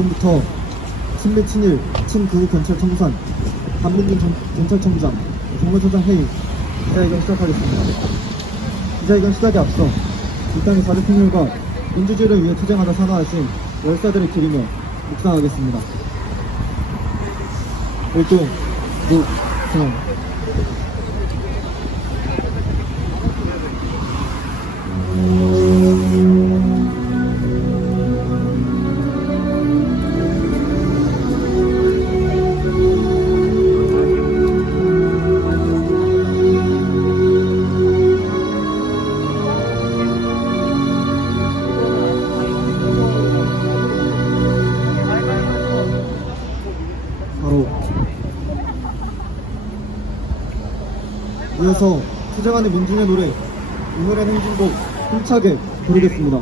지금부터 친미 친일 친구구 경찰 청산 반민준 경찰청장 정무처장 회의 기자회견 시작하겠습니다. 기자회견 시작에 앞서 이 땅의 자주통일과 민주주의를 위해 투쟁하다 사망하신 열사들을 기리며 묵상하겠습니다. 일동 묵상. 이어서 투쟁하는 민중의 노래 오늘의 행진곡 힘차게 부르겠습니다.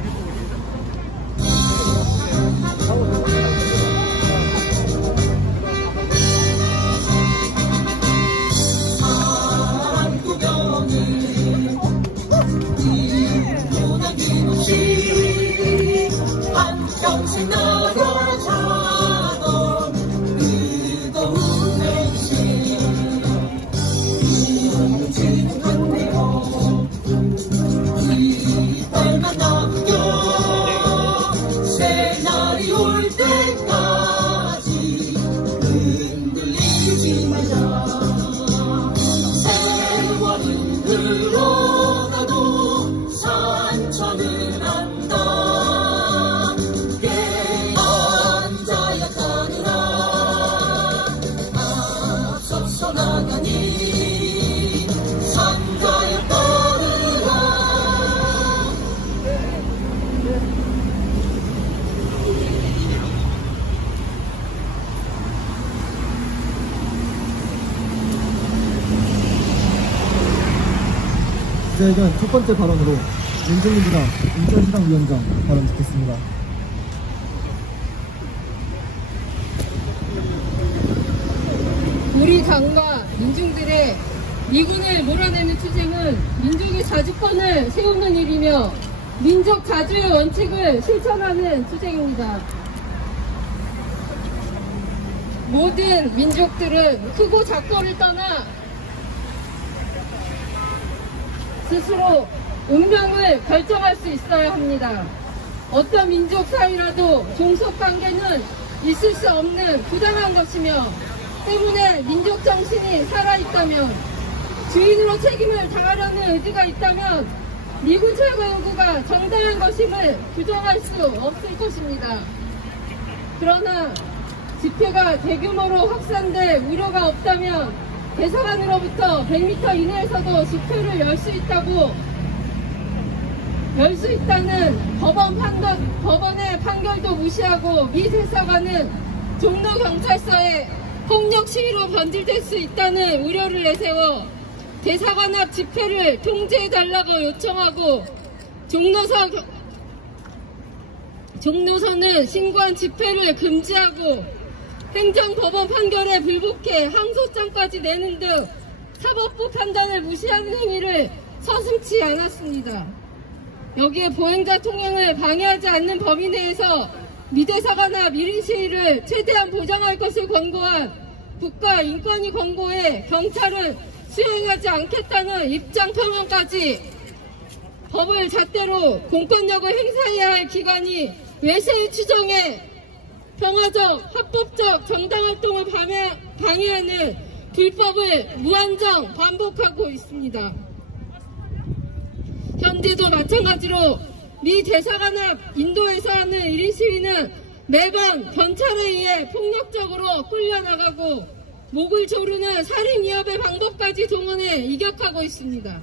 한평생 나고 자던 뜨거운 행신 이빨만 남겨 새날이 올 때까지 흔들리지 말자. 세월은 흘러가도 산천은 안다. 앉아야 가느라 앞서서 나가니 상가에 따르라. 기자회견 첫 번째 발언으로 민주민주당 인천시당 위원장 발언 듣겠습니다. 우리 당과 민중들의 미군을 몰아내는 투쟁은 민족의 자주권을 세우는 일이며 민족 자주의 원칙을 실천하는 투쟁입니다. 모든 민족들은 크고 작고를 떠나 스스로 운명을 결정할 수 있어야 합니다. 어떤 민족 사이라도 종속관계는 있을 수 없는 부당한 것이며 때문에 민족 정신이 살아있다면 주인으로 책임을 다하려는 의지가 있다면 미군 철거 요구가 정당한 것임을 부정할 수 없을 것입니다. 그러나 집회가 대규모로 확산될 우려가 없다면 대사관으로부터 100m 이내에서도 집회를 열 수 있다는 법원의 판결도 무시하고 미 대사관은 종로 경찰서에 폭력 시위로 변질될 수 있다는 우려를 내세워 대사관 앞 집회를 통제해달라고 요청하고 종로서는 신고한 집회를 금지하고 행정법원 판결에 불복해 항소장까지 내는 등 사법부 판단을 무시하는 행위를 서슴지 않았습니다. 여기에 보행자 통행을 방해하지 않는 범위 내에서 미대사관 앞 1인 시위를 최대한 보장할 것을 권고한 국가인권위 권고에 경찰은 수행하지 않겠다는 입장 표명까지 법을 잣대로 공권력을 행사해야 할 기관이 외세의 추정에 평화적, 합법적 정당활동을 방해하는 불법을 무한정 반복하고 있습니다. 현재도 마찬가지로 미 대사관 앞 인도에서 하는 1인 시위는 매번 경찰에 의해 폭력적으로 끌려나가고 목을 조르는 살인 위협의 방법까지 동원해 이격하고 있습니다.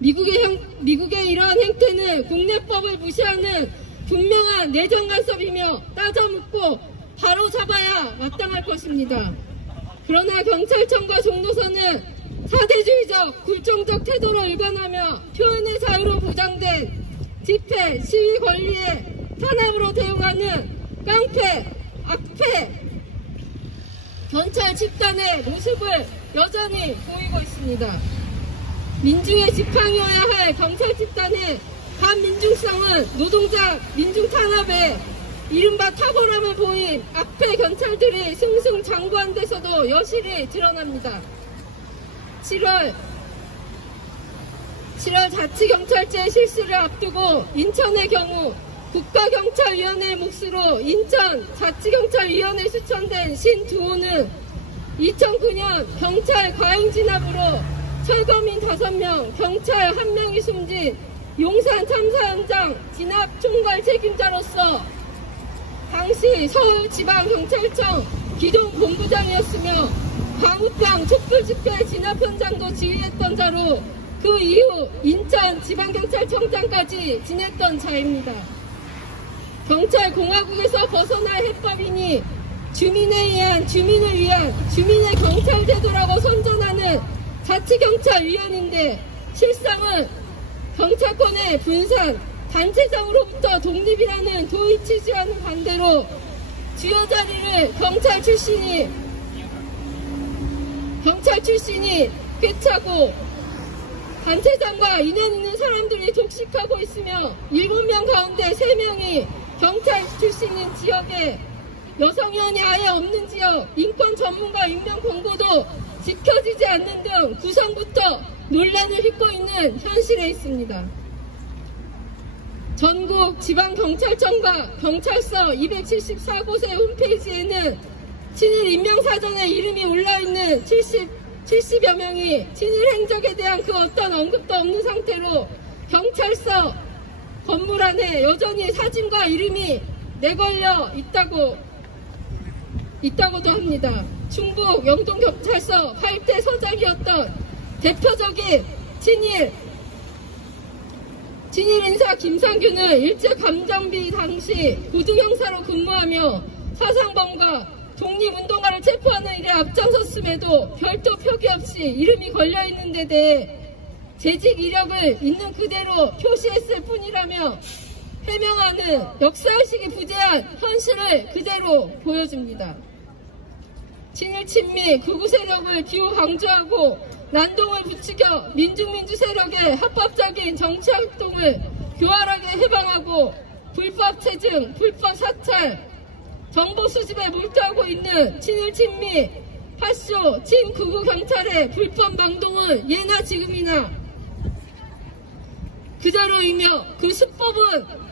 미국의 이러한 행태는 국내법을 무시하는 분명한 내정 간섭이며 따져묻고 바로 잡아야 마땅할 것입니다. 그러나 경찰청과 종로서는 사대주의적, 굴종적 태도로 일관하며 표현의 자유로 보장된 집회, 시위 권리에 탄압으로 대응하는 깡패, 악패, 경찰 집단의 모습을 여전히 보이고 있습니다. 민주의 지팡이여야 할 경찰 집단의 반민중성은 노동자 민중 탄압에 이른바 탁월함을 보인 앞에 경찰들이 승승장구한 데서도 여실히 드러납니다. 7월 자치경찰제 실시를 앞두고 인천의 경우 국가경찰위원회 몫으로 인천 자치경찰위원회 추천된 신두호는 2009년 경찰 과잉 진압으로 철거민 5명, 경찰 1명이 숨진 용산 참사 현장 진압 총괄 책임자로서 당시 서울지방경찰청 기동본부장이었으며 광우병 촛불집회 진압 현장도 지휘했던 자로 그 이후 인천지방경찰청장까지 지냈던 자입니다. 경찰공화국에서 벗어날 해법이니 주민을 위한 주민의 경찰제도라고 선전하는 자치경찰위원인데 실상은 경찰권의 분산, 단체장으로부터 독립이라는 도의 취지와는 반대로 주요 자리를 경찰 출신이 꿰차고 단체장과 인연 있는 사람들이 독식하고 있으며 7명 가운데 3명이 경찰 출신인 지역에 여성위원이 아예 없는 지역, 인권 전문가 임명 공고도 지켜지지 않는 등 구성부터 논란을 빚고 있는 현실에 있습니다. 전국 지방경찰청과 경찰서 274곳의 홈페이지에는 친일 임명사전에 이름이 올라있는 70여 명이 친일 행적에 대한 그 어떤 언급도 없는 상태로 경찰서 건물 안에 여전히 사진과 이름이 내걸려 있다고도 합니다. 충북 영동경찰서 8대 서장이었던 대표적인 친일 인사 김상규는 일제감정비 당시 고등형사로 근무하며 사상범과 독립운동가를 체포하는 일에 앞장섰음에도 별도 표기 없이 이름이 걸려있는 데 대해 재직 이력을 있는 그대로 표시했을 뿐이라며 해명하는 역사의식이 부재한 현실을 그대로 보여줍니다. 친일 친미 극우 세력을 기호 강조하고 난동을 부추겨 민중민주 세력의 합법적인 정치활동을 교활하게 해방하고 불법 체증, 불법 사찰, 정보 수집에 몰두하고 있는 친일 친미 파쇼 친극우 경찰의 불법 망동은 예나 지금이나 그대로이며 그 수법은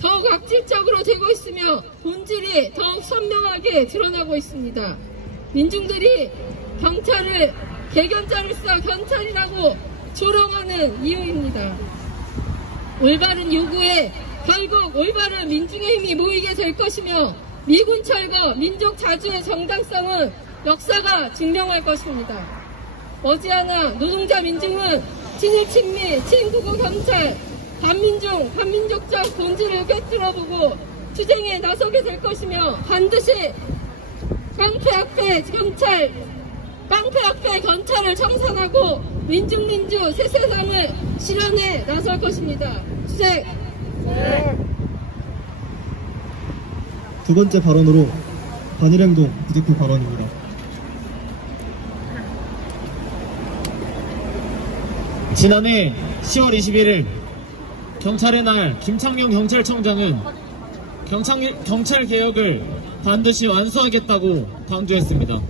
더욱 악질적으로 되고 있으며 본질이 더욱 선명하게 드러나고 있습니다. 민중들이 경찰을 개견자로서 경찰이라고 조롱하는 이유입니다. 올바른 요구에 결국 올바른 민중의 힘이 모이게 될 것이며 미군 철거, 민족 자주의 정당성은 역사가 증명할 것입니다. 머지않아 노동자 민중은 친일 친미, 친국우 경찰, 반민족적 본질을 꿰뚫어보고 투쟁에 나서게 될 것이며 반드시 깡패 앞에 경찰을 청산하고 민중민주 새 세상을 실현해 나설 것입니다. 주席. 두 번째 발언으로 반일행동 부대표 발언입니다. 지난해 10월 21일 경찰의 날 김창룡 경찰청장은 경찰 개혁을 반드시 완수하겠다고 강조했습니다.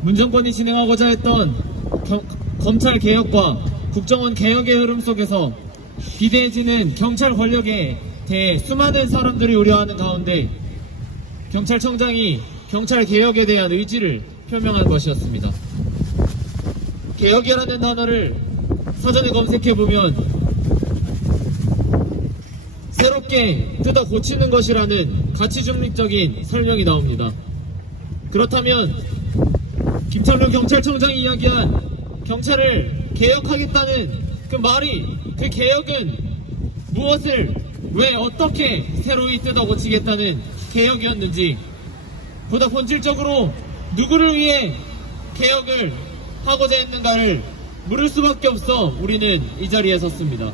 문정권이 진행하고자 했던 검찰 개혁과 국정원 개혁의 흐름 속에서 비대해지는 경찰 권력에 대해 수많은 사람들이 우려하는 가운데 경찰청장이 경찰 개혁에 대한 의지를 표명한 것이었습니다. 개혁이라는 단어를 사전에 검색해보면 새롭게 뜯어 고치는 것이라는 가치중립적인 설명이 나옵니다. 그렇다면 김창룡 경찰청장이 이야기한 경찰을 개혁하겠다는 그 개혁은 무엇을 왜 어떻게 새로이 뜯어 고치겠다는 개혁이었는지, 보다 본질적으로 누구를 위해 개혁을 하고자 했는가를 물을 수밖에 없어 우리는 이 자리에 섰습니다.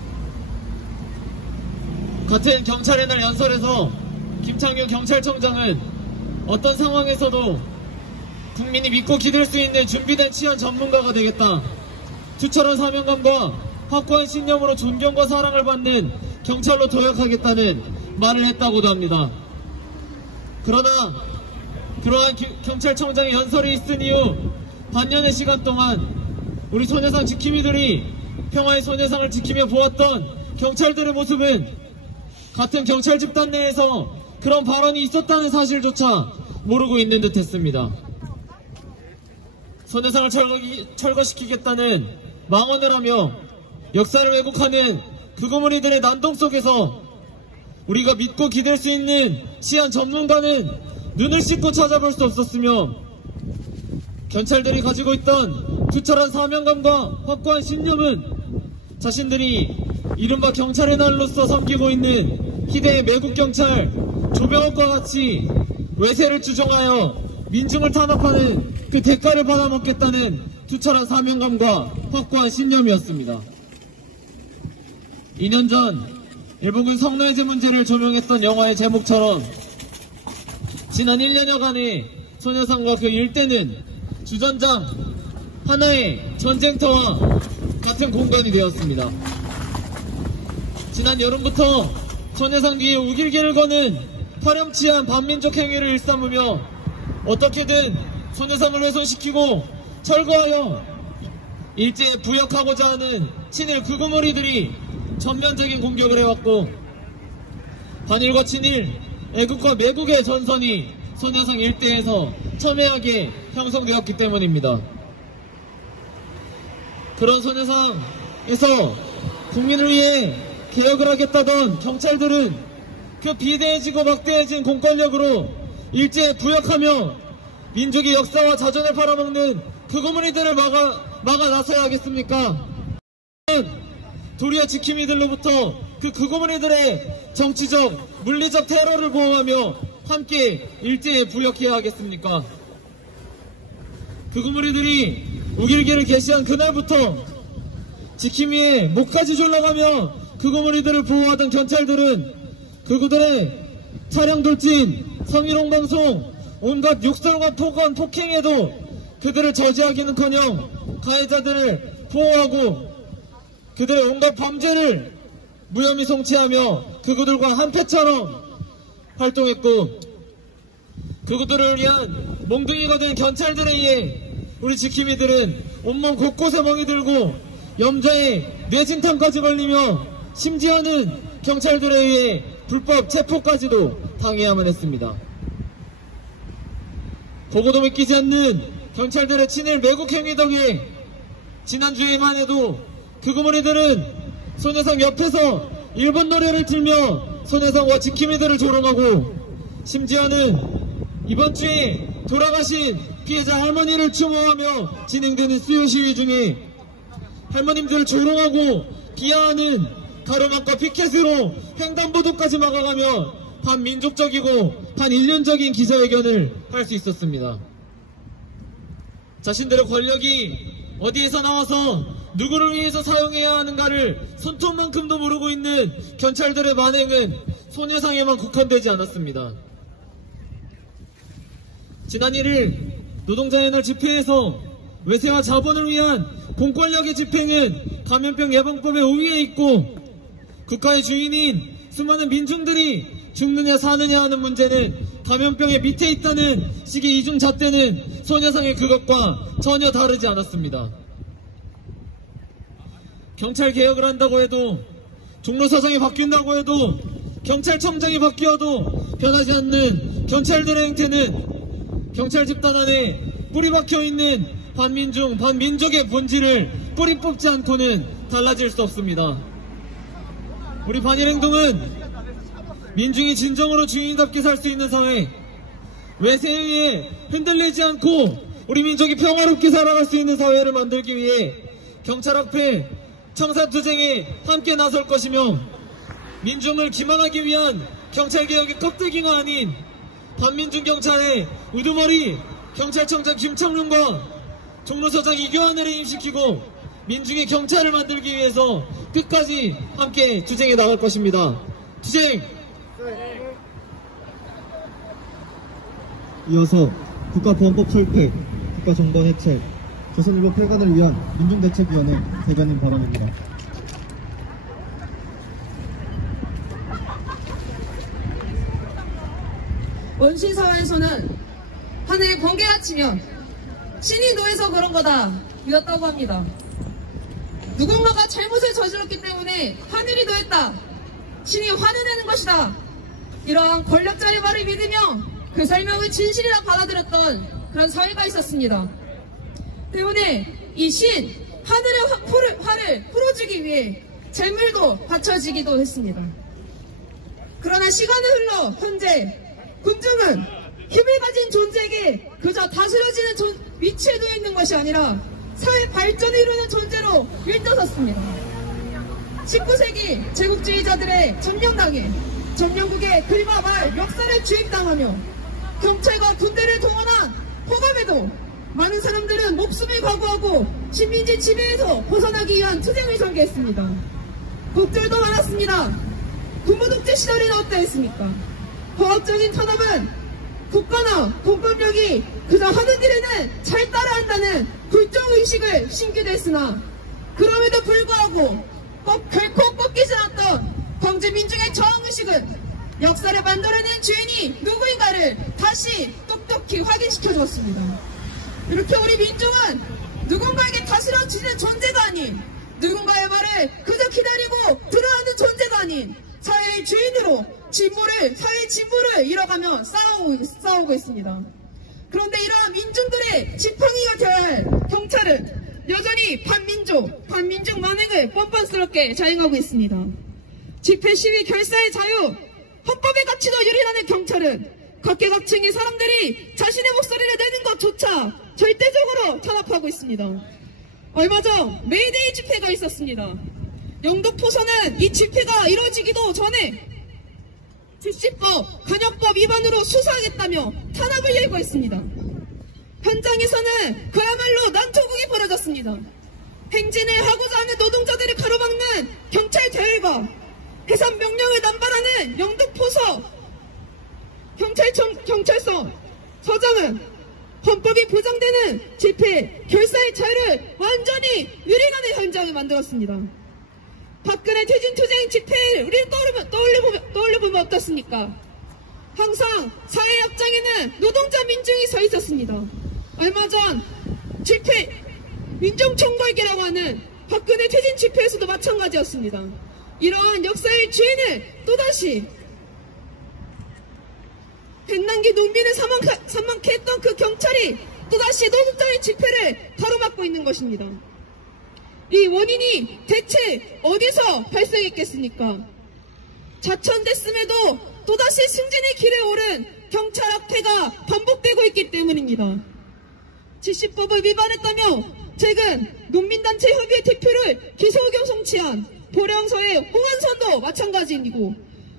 같은 경찰의 날 연설에서 김창룡 경찰청장은 어떤 상황에서도 국민이 믿고 기댈 수 있는 준비된 치안 전문가가 되겠다, 투철한 사명감과 확고한 신념으로 존경과 사랑을 받는 경찰로 도약하겠다는 말을 했다고도 합니다. 그러나 그러한 경찰청장의 연설이 있은 이후 반년의 시간 동안 우리 소녀상 지킴이들이 평화의 소녀상을 지키며 보았던 경찰들의 모습은 같은 경찰 집단 내에서 그런 발언이 있었다는 사실조차 모르고 있는 듯 했습니다. 소녀상을 철거시키겠다는 망언을 하며 역사를 왜곡하는 극우무리들의 난동 속에서 우리가 믿고 기댈 수 있는 치안 전문가는 눈을 씻고 찾아볼 수 없었으며 경찰들이 가지고 있던 투철한 사명감과 확고한 신념은 자신들이 이른바 경찰의 날로서 섬기고 있는 희대의 매국경찰 조병옥과 같이 외세를 주종하여 민중을 탄압하는 그 대가를 받아먹겠다는 투철한 사명감과 확고한 신념이었습니다. 2년 전 일본군 성노예제 문제를 조명했던 영화의 제목처럼 지난 1년여간의 소녀상과 그 일대는 주전장 하나의 전쟁터와 같은 공간이 되었습니다. 지난 여름부터 소녀상 뒤에 우길기를 거는 파렴치한 반민족 행위를 일삼으며 어떻게든 소녀상을 훼손시키고 철거하여 일제에 부역하고자 하는 친일 극우무리들이 전면적인 공격을 해왔고 반일과 친일, 애국과 매국의 전선이 소녀상 일대에서 첨예하게 형성되었기 때문입니다. 그런 소녀상에서 국민을 위해 개혁을 하겠다던 경찰들은 그 비대해지고 막대해진 공권력으로 일제에 부역하며 민족의 역사와 자존을 팔아먹는 극우무리들을 막아 나서야 하겠습니까? 도리어 지킴이들로부터 그 극우무리들의 정치적, 물리적 테러를 보호하며 함께 일제에 부역해야 하겠습니까? 극우무리들이 우길기를 개시한 그날부터 지킴이에 목까지 졸라가며 극우무리들을 보호하던 경찰들은 그들의 차량 돌진, 성희롱 방송, 온갖 욕설과 폭언, 폭행에도 그들을 저지하기는커녕 가해자들을 보호하고 그들의 온갖 범죄를 무혐의 송치하며 그들과 한패처럼 활동했고 그들을 위한 몽둥이가 된 경찰들에 의해 우리 지킴이들은 온몸 곳곳에 멍이 들고 염좌에 뇌진탕까지 걸리며 심지어는 경찰들에 의해 불법 체포까지도 당해야만 했습니다. 보고도 믿기지 않는 경찰들의 친일 매국 행위 덕에 지난주에만 해도 극우무리들은 소녀상 옆에서 일본 노래를 틀며 소녀상과 지킴이들을 조롱하고 심지어는 이번 주에 돌아가신 피해자 할머니를 추모하며 진행되는 수요 시위 중에 할머님들을 조롱하고 비하하는 가로막과 피켓으로 횡단보도까지 막아가며 반민족적이고 반인륜적인 기자회견을 할 수 있었습니다. 자신들의 권력이 어디에서 나와서 누구를 위해서 사용해야 하는가를 손톱만큼도 모르고 있는 경찰들의 만행은 소녀상에만 국한되지 않았습니다. 지난 1일 노동자의 날 집회에서 외세와 자본을 위한 공권력의 집행은 감염병 예방법의 우위에 있고 국가의 주인인 수많은 민중들이 죽느냐 사느냐 하는 문제는 감염병의 밑에 있다는 식의 이중잣대는 소녀상의 그것과 전혀 다르지 않았습니다. 경찰 개혁을 한다고 해도 종로서장이 바뀐다고 해도 경찰청장이 바뀌어도 변하지 않는 경찰들의 행태는 경찰 집단 안에 뿌리 박혀있는 반민중, 반민족의 본질을 뿌리 뽑지 않고는 달라질 수 없습니다. 우리 반일행동은 민중이 진정으로 주인답게 살 수 있는 사회, 외세에 의해 흔들리지 않고 우리 민족이 평화롭게 살아갈 수 있는 사회를 만들기 위해 경찰 앞에 청사투쟁에 함께 나설 것이며 민중을 기만하기 위한 경찰개혁의 껍데기가 아닌 반민중 경찰의 우두머리 경찰청장 김창룡과 종로서장 이교환을 해임시키고 민중의 경찰을 만들기 위해서 끝까지 함께 투쟁해 나갈 것입니다. 투쟁! 이어서 국가보안법 철폐, 국가정보원 해체, 조선일보 폐간을 위한 민중대책위원회 대변인 발언입니다. 원시사회에서는 하늘에 번개가 치면 신이 노해서 그런 거다 이었다고 합니다. 누군가가 잘못을 저질렀기 때문에 하늘이 노했다, 신이 화를 내는 것이다, 이러한 권력자의 말을 믿으며 그 설명을 진실이라 받아들였던 그런 사회가 있었습니다. 때문에 이 신, 하늘의 화를 풀어주기 위해 재물도 바쳐지기도 했습니다. 그러나 시간은 흘러 현재 군중은 힘을 가진 존재에게 그저 다스려지는 위치에 놓여 있는 것이 아니라 사회 발전을 이루는 존재로 일떠섰습니다. 19세기 제국주의자들의 점령당해 점령국의 글과 말, 역사를 주입당하며 경찰과 군대를 동원한 호감에도 많은 사람들은 목숨을 각오하고 식민지 지배에서 벗어나기 위한 투쟁을 전개했습니다. 곡절도 많았습니다. 군부독재 시절에는 어떠했습니까? 과학적인 탄압은 국가나 공권력이 그저 하는 일에는 잘 따라한다는 굴종의식을 심기도 했으나 그럼에도 불구하고 결코 꺾이지 않았던 광주민중의 저항의식은 역사를 만들어낸 주인이 누구인가를 다시 똑똑히 확인시켜주었습니다. 이렇게 우리 민중은 누군가에게 다스려지는 존재가 아닌, 누군가의 말을 그저 기다리고 들어하는 존재가 아닌 사회의 주인으로 사회의 진보를 이뤄가며 싸우고 있습니다. 그런데 이러한 민중들의 지팡이가 되어야 할 경찰은 여전히 반민족 만행을 뻔뻔스럽게 자행하고 있습니다. 집회 시위 결사의 자유, 헌법의 가치도 유린하는 경찰은 각계각층의 사람들이 자신의 목소리를 내는 것조차 절대적으로 탄압하고 있습니다. 얼마 전 메이데이 집회가 있었습니다. 영등포서는 이 집회가 이루어지기도 전에 집시법, 간역법 위반으로 수사하겠다며 탄압을 예고했습니다. 현장에서는 그야말로 난투극이 벌어졌습니다. 행진을 하고자 하는 노동자들을 가로막는 경찰 대열과 해산 명령을 남발하는 영등포서 경찰서 서장은 헌법이 보장되는 집회, 결사의 자유를 완전히 유린하는 현장을 만들었습니다. 박근혜 퇴진투쟁 집회를 우리 떠올려보면 어떻습니까? 항상 사회 앞장에는 노동자 민중이 서 있었습니다. 얼마 전 집회, 민정총궐기라고 하는 박근혜 퇴진 집회에서도 마찬가지였습니다. 이러한 역사의 주인을 또다시 백남기 농민을 사망케 했던 그 경찰이 또다시 노동자의 집회를 가로막고 있는 것입니다. 이 원인이 대체 어디서 발생했겠습니까? 자천됐음에도 또다시 승진의 길에 오른 경찰 악태가 반복되고 있기 때문입니다. 집시법을 위반했다며 최근 농민단체 협의회 대표를 기소의견 송치한 보령서의 홍은선도 마찬가지이고,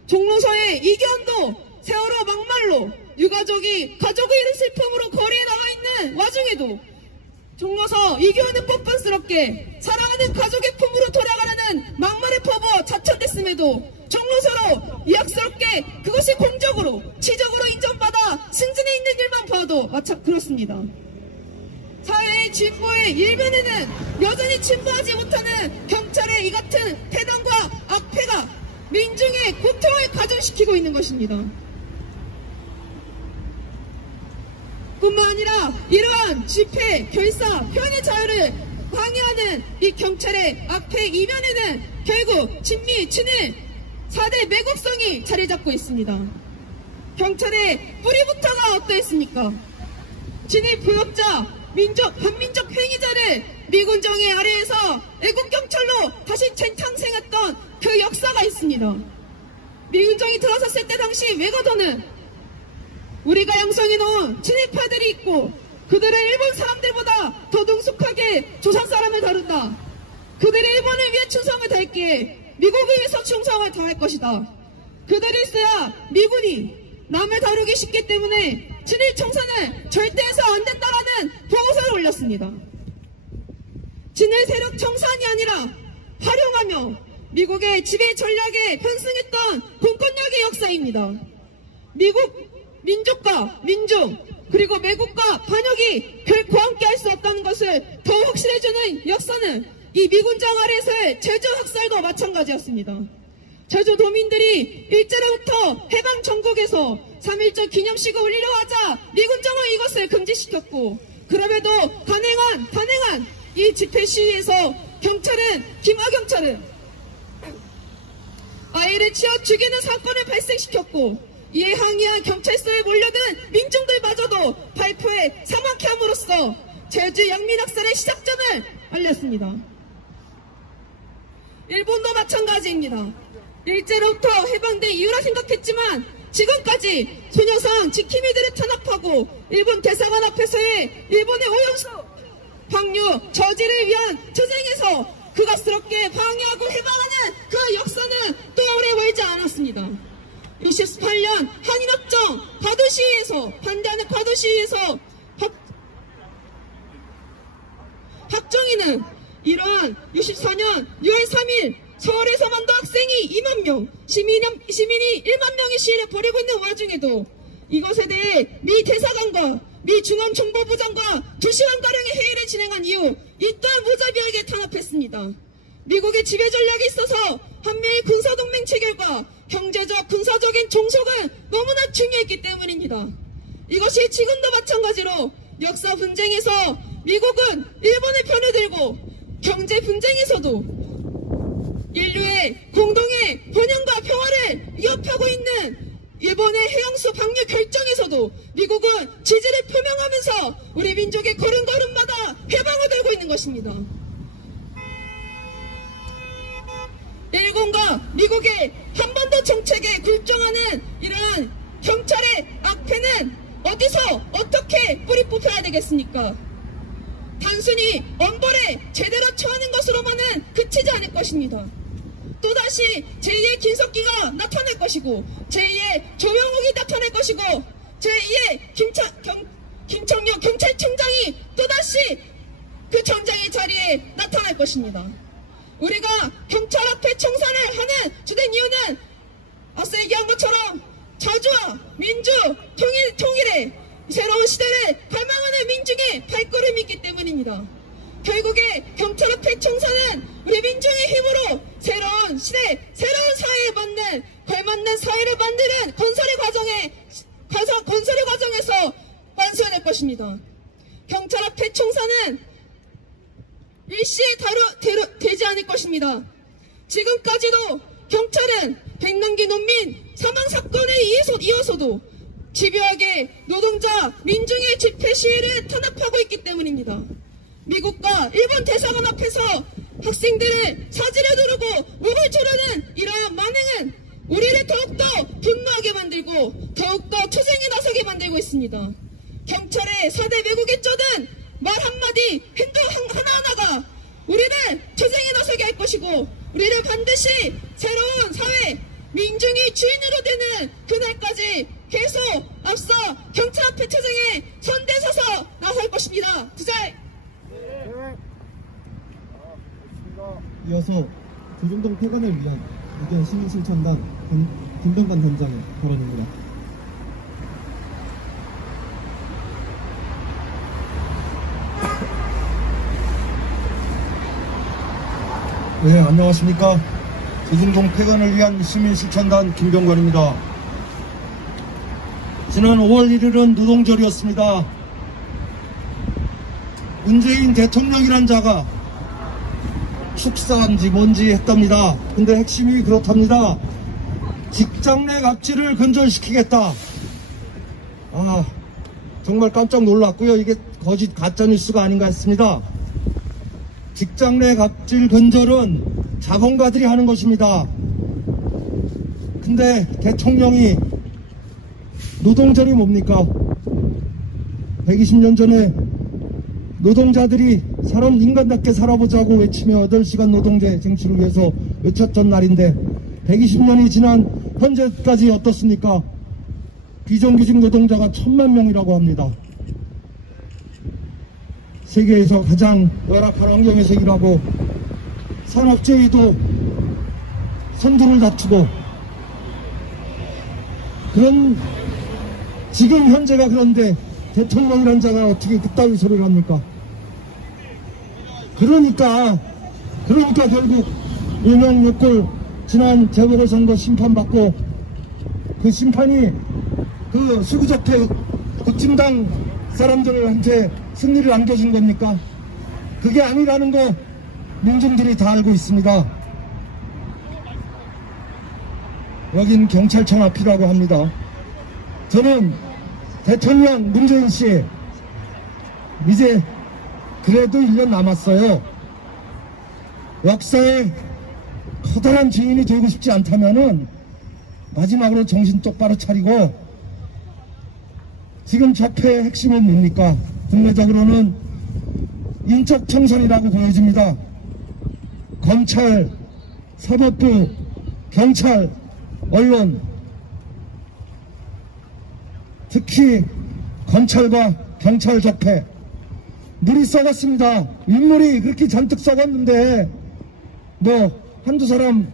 종로서의 이기현도 세월호 막말로 유가족이 가족의 잃은 슬픔으로 거리에 나와 있는 와중에도 종로서 이기현은 뻔뻔스럽게 사랑하는 가족의 품으로 돌아가라는 막말을 퍼부어 자천됐음에도 종로서로 이악스럽게 그것이 공적으로 지적으로 인정받아 승진해 있는 일만 봐도 그렇습니다. 사회의 진보의 일면에는 여전히 진보하지 못하는 경찰의 이 같은 태단과 악패가 민중의 고통을 가중시키고 있는 것입니다. 뿐만 아니라 이러한 집회, 결사, 표현의 자유를 방해하는 이 경찰의 악패 이면에는 결국 친미, 친일, 4대 매국성이 자리 잡고 있습니다. 경찰의 뿌리부터가 어떠했습니까? 친일 부역자, 반민족 행위자를 미군정의 아래에서 애국경찰로 다시 재탄생했던 그 역사가 있습니다. 미군정이 들어섰을 때 당시 외거더는 우리가 양성해놓은 친일파들이 있고 그들은 일본 사람들보다 더 능숙하게 조선 사람을 다룬다. 그들이 일본을 위해 충성을 다했기에 미국을 위해서 충성을 다할 것이다. 그들이 있어야 미군이 남을 다루기 쉽기 때문에 친일 청산을 절대 해서 안 된다라는 보고서를 올렸습니다. 친일 세력 청산이 아니라 활용하며 미국의 지배 전략에 편승했던 공권력의 역사입니다. 미국 민족과 민중 그리고 매국과 반역이 결코 함께 할 수 없다는 것을 더 확실해주는 역사는 이 미군정 아래에서의 제주 학살도 마찬가지였습니다. 제주도민들이 일제로부터 해방 전국에서 3.1절 기념식을 올리려 하자 미군정은 이것을 금지시켰고, 그럼에도 단행한 이 집회 시위에서 김하경찰은 아이를 치어 죽이는 사건을 발생시켰고, 이에 항의한 경찰서에 몰려든 민중들마저도 발표에 사망케 함으로써 제주 영민학살의 시작점을 알렸습니다. 일본도 마찬가지입니다. 일제로부터 해방된 이유라 생각했지만 지금까지 소녀상 지킴이들을 탄압하고 일본 대사관 앞에서의 일본의 오염수 방류 저지를 위한 투쟁에서 극악스럽게 방해하고 해방하는 그 역사는 또 오래 멀지 않았습니다. 68년 한인협정 반대하는 과도시위에서 박정희는 이러한 64년 6월 3일 서울에서만도 학생이 2만 명, 시민이 1만 명의 시위를 벌이고 있는 와중에도 이것에 대해 미 대사관과 미 중앙정보부장과 2시간가량의 회의를 진행한 이후 이 또한 무자비하게 탄압했습니다. 미국의 지배 전략에 있어서 한미일 군사동맹 체결과 경제적, 군사적인 종속은 너무나 중요했기 때문입니다. 이것이 지금도 마찬가지로 역사 분쟁에서 미국은 일본의 편을 들고 경제 분쟁에서도 인류의 공동의 번영과 평화를 위협하고 있는 일본의 해양수 방류 결정에서도 미국은 지지를 표명하면서 우리 민족의 걸음걸음마다 해방을 들고 있는 것입니다. 일본과 미국의 한반도 정책에 굴종하는 이러한 경찰의 악패는 어디서 어떻게 뿌리 뽑혀야 되겠습니까? 단순히 엄벌에 제대로 처하는 것으로만은 그치지 않을 것입니다. 또다시 제2의 김석기가 나타날 것이고, 제2의 조영욱이 나타날 것이고, 제2의 김청룡 경찰청장이 또다시 그 정장의 자리에 나타날 것입니다. 우리가 경찰 앞에 청산을 하는 주된 이유는 앞서 얘기한 것처럼 자주와 민주 통일의 새로운 시대를 갈망하는 민중의 발걸음이 있기 때문입니다. 결국에 경찰 앞에 청산은 우리 민중의 힘으로 새로운 시대, 새로운 사회에 걸맞는 사회를 만드는 건설의 과정에서 완수해낼 것입니다. 경찰 앞에 청산은 일시에 되지 않을 것입니다. 지금까지도 경찰은 백남기 논민 사망사건에 이어서도 집요하게 노동자, 민중의 집회 시위를 탄압하고 있기 때문입니다. 미국과 일본 대사관 앞에서 학생들을 사지를 누르고 목을 조르는 이러한 만행은 우리를 더욱더 분노하게 만들고 더욱더 투쟁에 나서게 만들고 있습니다. 경찰의 4대 왜곡에 쩌든 말 한마디, 행동 하나하나가 우리를 투쟁에 나서게 할 것이고, 우리를 반드시 새로운 사회, 민중이 주인으로 되는 그날까지 계속 앞서 경찰 앞에 투쟁에 선대서서 나설 것입니다. 투쟁! 이어서 조중동 폐관을 위한 의견 시민실천단 김병관 단장의 발언입니다. 네, 안녕하십니까. 조중동 폐관을 위한 시민실천단 김병관입니다. 지난 5월 1일은 노동절이었습니다. 문재인 대통령이란 자가 축사한지 뭔지 했답니다. 근데 핵심이 그렇답니다. 직장 내 갑질을 근절시키겠다. 정말 깜짝 놀랐고요. 이게 거짓 가짜뉴스가 아닌가 했습니다. 직장 내 갑질 근절은 자본가들이 하는 것입니다. 근데 대통령이 노동절이 뭡니까? 120년 전에 노동자들이 인간답게 살아보자고 외치며 8시간 노동제 쟁취를 위해서 외쳤던 날인데 120년이 지난 현재까지 어떻습니까? 비정규직 노동자가 1000만 명이라고 합니다. 세계에서 가장 열악한 환경에서 일하고 산업재해도 선두를 다투고 그런 지금 현재가 그런데 대통령이란 자가 어떻게 그따위 소리를 합니까? 그러니까 결국 윤석열 지난 재보궐선거 심판받고 그 심판이 그 수구적폐 국진당 사람들한테 승리를 안겨준 겁니까? 그게 아니라는 거 민중들이 다 알고 있습니다. 여긴 경찰청 앞이라고 합니다. 저는 대통령 문재인 씨 이제 그래도 1년 남았어요. 역사의 커다란 주인이 되고 싶지 않다면은 마지막으로 정신 똑바로 차리고, 지금 적폐의 핵심은 뭡니까? 국내적으로는 인적 청산이라고 보여집니다. 검찰, 사법부, 경찰, 언론, 특히 검찰과 경찰 적폐, 물이 썩었습니다. 윗물이 그렇게 잔뜩 썩었는데 뭐 한두 사람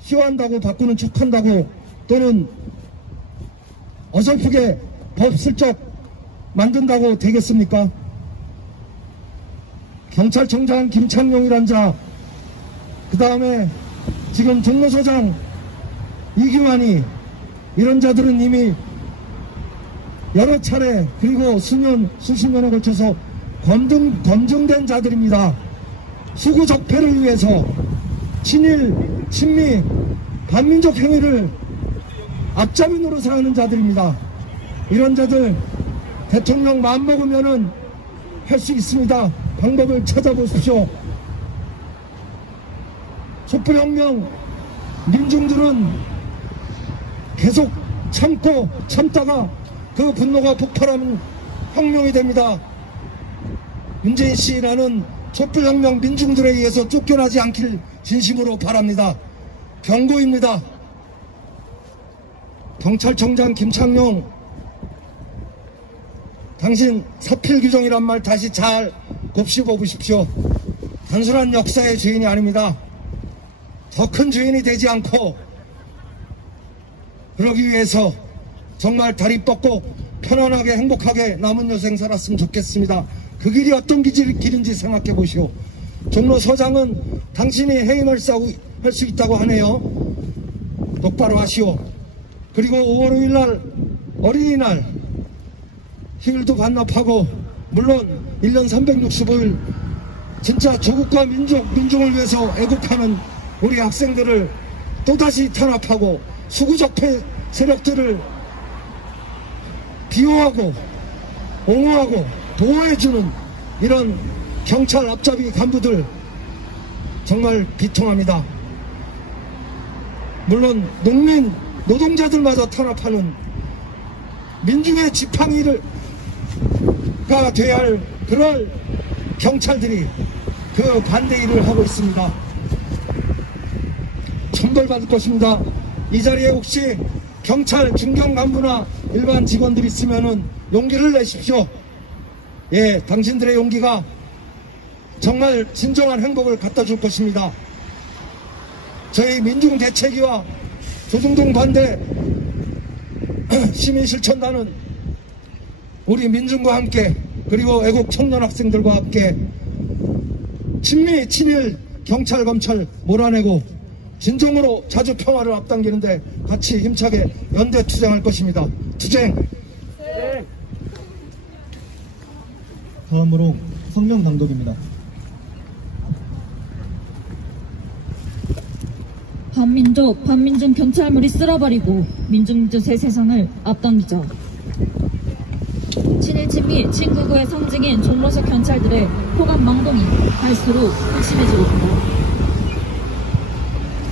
시호한다고 바꾸는 척한다고 또는 어설프게 법 슬쩍 만든다고 되겠습니까? 경찰청장 김창룡이란 자, 그 다음에 지금 종로서장 이규만이, 이런 자들은 이미 여러 차례 그리고 수십 년에 걸쳐서 검증된 자들입니다. 수구 적폐를 위해서 친일, 친미, 반민족 행위를 앞잡이 노릇을 하는 자들입니다. 이런 자들 대통령 마음먹으면은 할 수 있습니다. 방법을 찾아보십시오. 촛불혁명 민중들은 계속 참고 참다가 그 분노가 폭발하면 혁명이 됩니다. 문재인 씨라는 촛불혁명 민중들에 의해서 쫓겨나지 않길 진심으로 바랍니다. 경고입니다. 경찰청장 김창룡, 당신 사필규정이란 말 다시 잘 곱씹어 보십시오. 단순한 역사의 주인이 아닙니다. 더 큰 주인이 되지 않고, 그러기 위해서 정말 다리 뻗고 편안하게 행복하게 남은 여생 살았으면 좋겠습니다. 그 길이 어떤 길인지 생각해 보시오. 종로 서장은 당신이 해임할 수 있다고 하네요. 똑바로 하시오. 그리고 5월 5일 날 어린이날 휴일도 반납하고, 물론 1년 365일 진짜 조국과 민중을 위해서 애국하는 우리 학생들을 또다시 탄압하고 수구적폐 세력들을 비호하고 옹호하고 보호해주는 이런 경찰 앞잡이 간부들 정말 비통합니다. 물론 농민, 노동자들마저 탄압하는 민중의 지팡이가 돼야 할 그럴 경찰들이 그 반대 일을 하고 있습니다. 천벌받을 것입니다. 이 자리에 혹시 경찰 중경 간부나 일반 직원들이 있으면은 용기를 내십시오. 예, 당신들의 용기가 정말 진정한 행복을 갖다 줄 것입니다. 저희 민중대책위와 조중동 반대 시민실천단은 우리 민중과 함께, 그리고 애국 청년 학생들과 함께 친미, 친일, 경찰, 검찰 몰아내고 진정으로 자주 평화를 앞당기는데 같이 힘차게 연대 투쟁할 것입니다. 투쟁! 다음으로 성명 낭독입니다. 반민족, 반민중 경찰물이 쓸어버리고 민중민주의 세상을 앞당기자. 친일, 친미, 친구구의 상징인 종로서 경찰들의 호감 망동이 갈수록 핵심해지고 있다.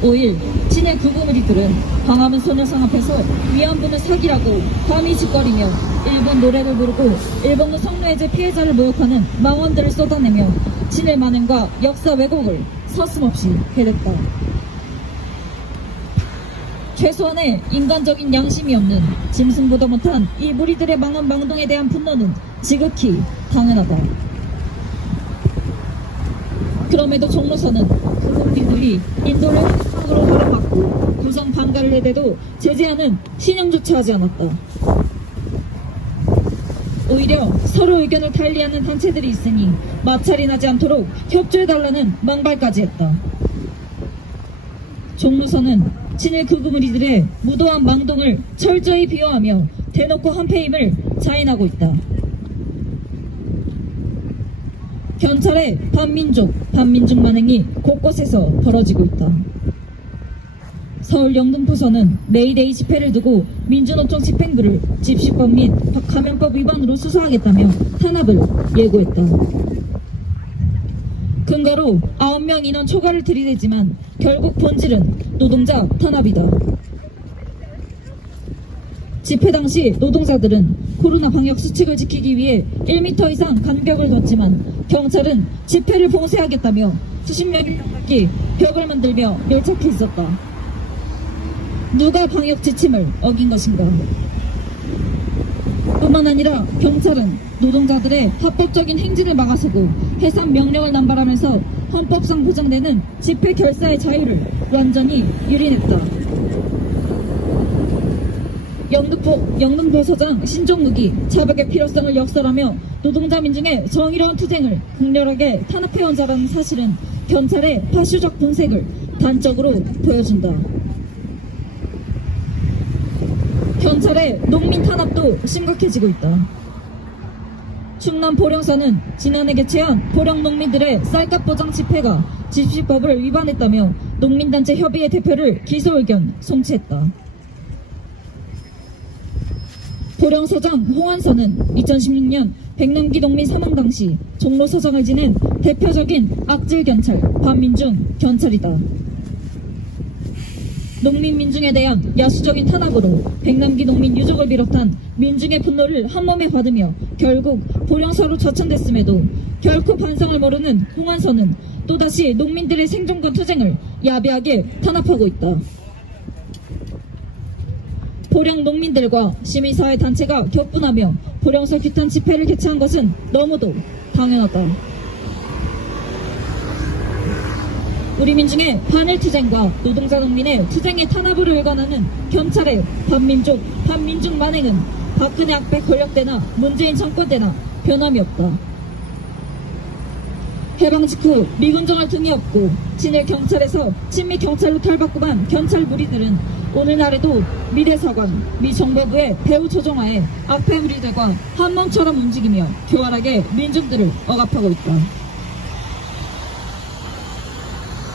5일 친일 구구무리들은 광화문 소녀상 앞에서 위안부는 사기라고 감히 짓거리며 일본 노래를 부르고 일본군 성노예제 피해자를 모욕하는 망언들을 쏟아내며 친일 만행과 역사 왜곡을 서슴없이 해댔다. 최소한의 인간적인 양심이 없는 짐승보다 못한 이 무리들의 망언 망동에 대한 분노는 지극히 당연하다. 그럼에도 종로서는 그 무리들이 인도를 한국으로 가로막고 부정 반가를 해대도 제재하는 신용조차 하지 않았다. 오히려 서로 의견을 달리하는 단체들이 있으니 마찰이 나지 않도록 협조해달라는 망발까지 했다. 종로서는 친일 극우무리들의 무도한 망동을 철저히 비호하며 대놓고 한패임을 자인하고 있다. 경찰의 반민족 만행이 곳곳에서 벌어지고 있다. 서울 영등포서는 메이데이 집회를 두고 민주노총 집행부를 집시법 및 감염법 위반으로 수사하겠다며 탄압을 예고했다. 근거로 9명 인원 초과를 들이대지만 결국 본질은 노동자 탄압이다. 집회 당시 노동자들은 코로나 방역 수칙을 지키기 위해 1m 이상 간격을 뒀지만 경찰은 집회를 봉쇄하겠다며 수십 명이 가깝게 벽을 만들며 밀착해 있었다. 누가 방역 지침을 어긴 것인가? 뿐만 아니라 경찰은 노동자들의 합법적인 행진을 막아서고 해산 명령을 남발하면서 헌법상 보장되는 집회 결사의 자유를 완전히 유린했다. 영등포서장 신종욱이 자백의 필요성을 역설하며 노동자 민중의 정의로운 투쟁을 극렬하게 탄압해온 자라는 사실은 경찰의 파쇼적 본색을 단적으로 보여준다. 경찰의 농민 탄압도 심각해지고 있다. 충남 보령사는 지난해 개최한 보령 농민들의 쌀값 보장 집회가 집시법을 위반했다며 농민단체 협의회 대표를 기소 의견 송치했다. 보령서장 홍한선은 2016년 백남기 농민 사망 당시 종로서장을 지낸 대표적인 악질 경찰 반민중 경찰이다. 농민 민중에 대한 야수적인 탄압으로 백남기 농민 유족을 비롯한 민중의 분노를 한몸에 받으며 결국 보령사로 좌천됐음에도 결코 반성을 모르는 홍한선은 또다시 농민들의 생존과 투쟁을 야비하게 탄압하고 있다. 보령 농민들과 시민사회 단체가 격분하며 보령서 규탄 집회를 개최한 것은 너무도 당연하다. 우리 민중의 반일 투쟁과 노동자 농민의 투쟁의 탄압으로 일관하는 경찰의 반민족 만행은 박근혜 악백 권력 때나 문재인 정권 때나 변함이 없다. 해방 직후 미군정을 등에 업고 친일 경찰에서 친미 경찰로 탈바꿈 한 경찰 무리들은 오늘날에도 미대사관, 미 정보부의 배후 조종하에 악패 무리들과 한 몸처럼 움직이며 교활하게 민중들을 억압하고 있다.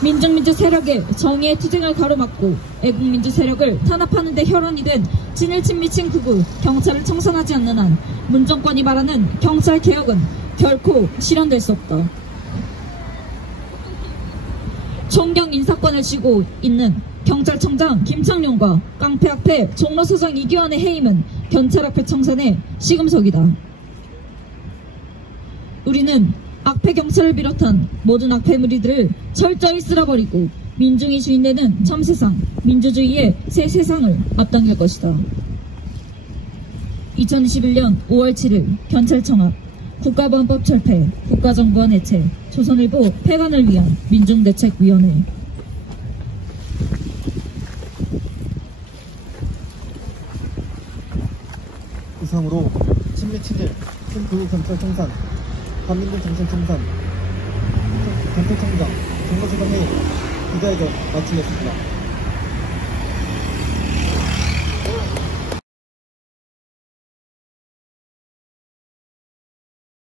민중민주 세력의 정의의 투쟁을 가로막고 애국민주 세력을 탄압하는 데 혈안이 된 친일 친미 친극우 경찰을 청산하지 않는 한 문정권이 말하는 경찰 개혁은 결코 실현될 수 없다. 총경 인사권을 쥐고 있는 경찰청장 김창룡과 깡패 악패 종로서장 이규환의 해임은 경찰 악패 청산의 시금석이다. 우리는 악패 경찰을 비롯한 모든 악패 무리들을 철저히 쓸어버리고 민중이 주인되는 참세상, 민주주의의 새 세상을 앞당길 것이다. 2021년 5월 7일 경찰청 앞 국가보안법 철폐, 국가정보원 해체, 조선일보 폐간을 위한 민중대책위원회. 이상으로 친미 친일, 친극우 경찰 청산, 반민족 정신 청산, 경찰청장, 정보수장의 기자회견 마치겠습니다.